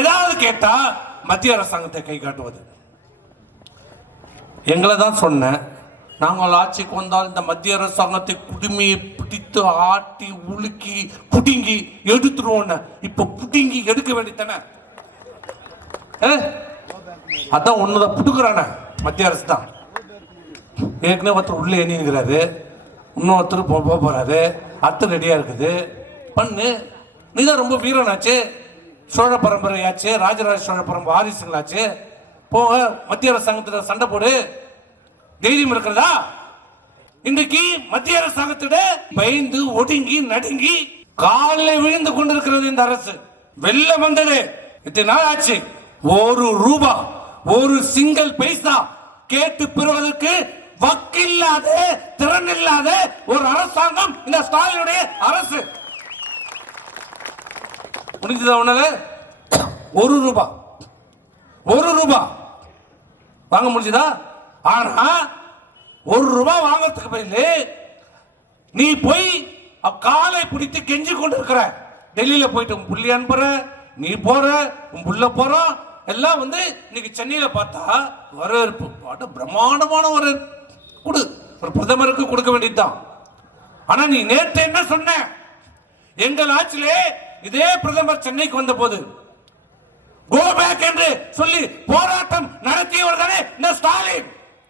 ஏதாவது கேட்டா மத்திய அரசாங்கத்தை கை காட்டுவது. எங்களை தான் சொன்னேன், நாங்கள் ஆட்சிக்கு வந்தால் இந்த மத்திய அரசாங்கத்தை குடுமையை பிடித்து ஆட்டி உலுக்கி புடுங்கி எடுத்துருவோம். இப்ப புடுங்கி எடுக்க வேண்டியதானே? அதான் ஒண்ணுதான் புடுக்குறான மத்திய அரசு தான். ஏற்கனவே ஒருத்தர் உள்ளே எண்ணிக்கிறாரு, இன்னொருத்தர் போறாரு, அர்த்தம் ரெடியா இருக்குது. பண்ணு, நீதான் ரொம்ப வீரனாச்சு, சோழ பரம்பரையாச்சு, ராஜராஜ சோழ பரம்பரை வாரிசுங்களாச்சு. போக மத்திய அரசாங்கத்தில் சண்டை போடு, தைரியம் இருக்கிறதா? இன்றைக்கு மத்திய அரசாங்கத்திட பயந்து ஒடுங்கி நடுங்கி காலில் விழுந்து கொண்டிருக்கிறது இந்த அரசு. வெள்ளம் வந்தது, இத்தனை நாள் ஆச்சு. ஒரு ரூபா, ஒரு சிங்கிள் பைசா கேட்டு பெறுவதற்கு வக்கில்லாத, திறன் இல்லாத ஒரு அரசாங்கம் இந்த ஸ்டாலினுடைய அரசு. முடிஞ்சதா உன்னால? ஒரு ரூபா வாங்க முடிஞ்சதா? ஆனா ஒரு ரூபா வாங்கறதுக்கு பதில் நீ போய் காலை பிடித்து கெஞ்சி கொண்டு இருக்கிற. டெல்லியில போயிட்டு உன் புள்ளி அனுப்புற, நீ போற, உன் புள்ள போற, எல்லாம் வந்து இன்னைக்கு சென்னையில பார்த்தா வரவேற்பு பிரம்மாண்டமான வரவேற்பு கொடு. ஒரு பிரதமருக்கு கொடுக்க வேண்டியதுதான். ஆனா நீ நேற்று என்ன சொன்ன? எங்கள் ஆட்சியிலே இதே பிரதமர் சென்னைக்கு வந்த போது கோ பேக் என்று சொல்லி போராட்டம் நடத்தியவர் தானே இந்த ஸ்டாலின்.